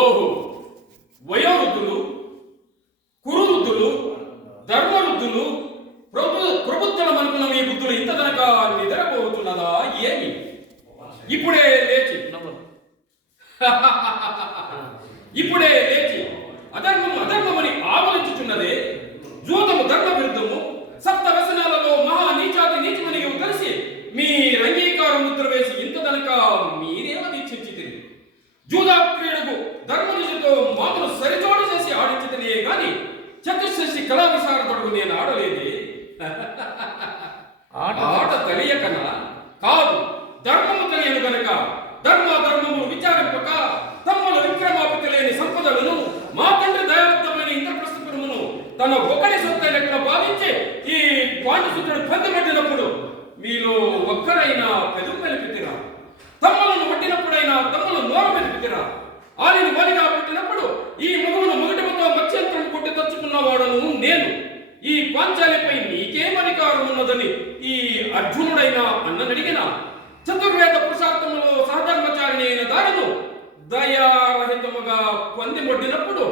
ఓహో, వయోవృద్ధులు, కురువృద్ధులు, ధర్మవృద్ధులు, ప్రబుద్ధులం అనుకున్న మీ బుద్ధులు ఇంత కనుక నిద్రపోతున్నదా ఏమి? ఇప్పుడే లేచి ఇప్పుడే లేచి అధర్మమని ఆవలించుచున్నదే. జూతము ధర్మ విరుద్ధము, సప్త వ్యసనాలలో మహా నీచాతి నీచమని కలిసి మీ రంగీకారం ముద్ర వేసి ఇంత కనుక మీరేమ దీక్షించితిరి. జూదా క్రీడకు ధర్మనిషితో మాటలు సరిచోడు చేసి ఆడించితనే గాని చతుర్శి కళా విశారదొడుగు నేను ఆడలేదే. ఆట తెలియకనా కాదు, ధర్మము తెలియను గనక ధర్మములు విచారింపక తమ్మల విక్రమాపతి లేని సంపదలను మా తండ్రి దయాబద్ధమైన ఇంద్రప్రస్థపురమును తన ఒకటి సొత్తైనట్లు భావించి ఈ పాండుసుతుడు పొందబడినప్పుడు మీలో ఒక్కరైనా పెదవు మెలిపితిరా? తమ్మలను పట్టినప్పుడైనా తమ్మలు నోరు మెలిపితిరా? ఆలిని బలిగా పెట్టినప్పుడు ఈ మగమును మొదటితో మత్స్యంత్రం కొట్టి తెచ్చుకున్నవాడను నేను. ఈ పాంచాలిపై నీకేం అధికారం ఉన్నదని ఈ అర్జునుడైనా అన్ననడిగిన చతుర్వేద పురుషార్థములో సహధర్మచారిణి అయిన దారును దయారహితముగా పొందిమొడ్డినప్పుడు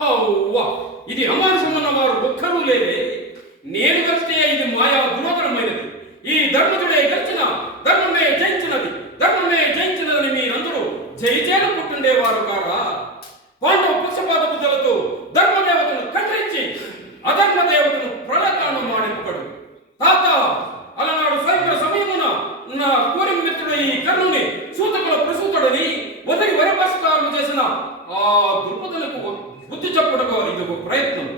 హౌవా, ఇది అమానుషమున్న వారు ఒక్కరూ లేరే. నేను గడిస్తే ఇది మాయా దురోధనమైనది. ఈ ధర్మజుడే గడిచిన ధర్మమే జయించినదని మీరందరూ జయచేలు పుట్టుండేవారు కారా? పాండవ పక్షపాత బుద్ధులతో ధర్మదేవతను ఖండించి అధర్మ దేవతను ప్రళయతాండం మాడింపడు. తాత అలనాడు స్వయంగా సమయమున నా కోరి మిత్రుడు ఈ కర్ణుని సూతకుల ప్రసూతుడని మొదటి వరపస్కారం చేసిన ఆ ద్రుపదులకు బుద్ధి చెప్పుటకు ఇది ఒక ప్రయత్నం.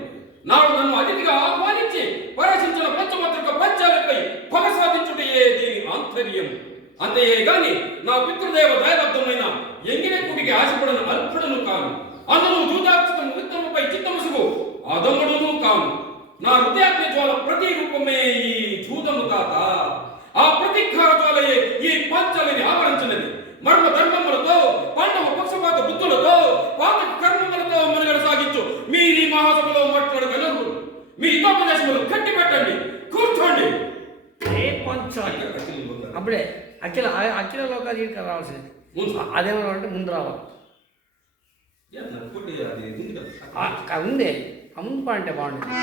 నాడు నన్ను అతిథిగా ఆహ్వానించి పరచించిన పంచమత్రిక పంచాలపై పగ సాధించుటయే దీని ఆంతర్యం. అంతయే గాని నా పితృదేవ దయాలబ్ధమైన ఎంగిన కుడికి ఆశపడను అల్పుడను కాను. అందులో జూదాక్షితము విత్తముపై చిత్తముసుగు అదముడును కాను. నా హృదయాగ్ని జ్వాల ప్రతి రూపమే ఈ జూదము తాత. ఆ ప్రతిఘార జ్వాలయే ఈ పాంచాలిని ఆవరించినది. మర్మ ధర్మములతో పాండవ పక్షపాత బుద్ధులతో పాత కర్మములతో మనుగడ సాగించు మీరు ఈ మహాసభలో మాట్లాడగలరు. మీ హితోపదేశములు కట్టి పెట్టండి, కూర్చోండి. అప్పుడే అఖిల లోకాలు రావాల్సింది. అదేమన్నా అంటే ముందు రావాలి ఉంది. ముందు పాంటే బాగుంటుంది.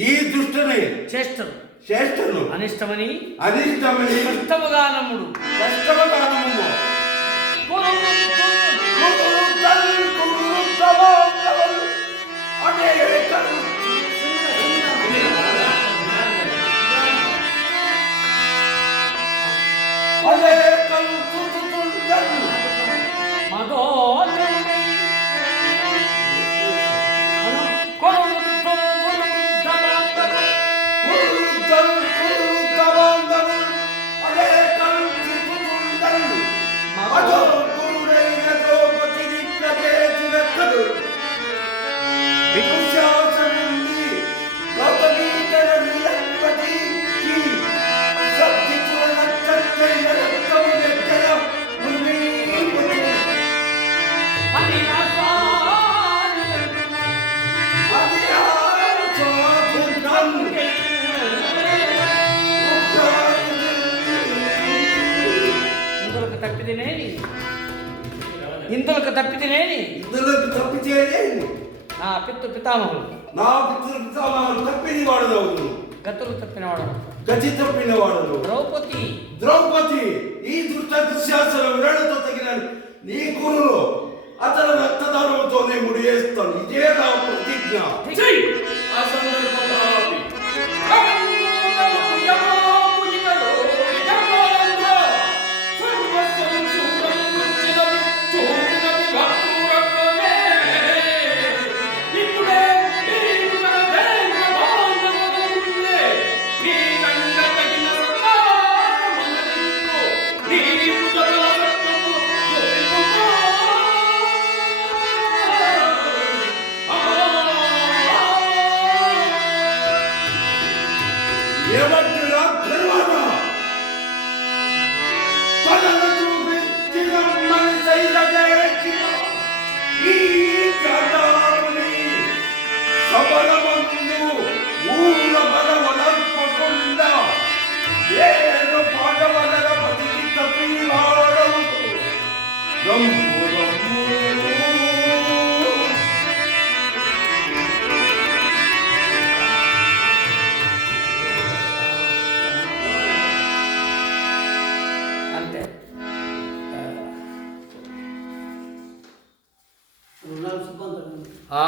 ఈ దుష్టుని చేష్టను చేష్టను అనిష్టమని కష్టముగా నమ్ముడు ఇందులకు తప్పితేనేని నా పితామహులు తప్పిన వాడు గతులు తప్పినవాడు గతి తప్పిన వాడు ద్రౌపది ఈ దుశ్శాసనం వేళతో తగిన నీ కురులో అతను రక్తదానంతోనే ముడియేస్తాను ఇదే నా ప్రతిజ్ఞ ఆ సందర్భంలో ఆపి. ఏమంటున్నా తర్వాత పదను చూపించిన మనిషైన ఈ జటాముని సబలమందు ఊర బలవలర్పకుండా ఏదో పాడవలన బతికి తప్పివాడవు అంతే రుణాలు సిబ్బంది ఆ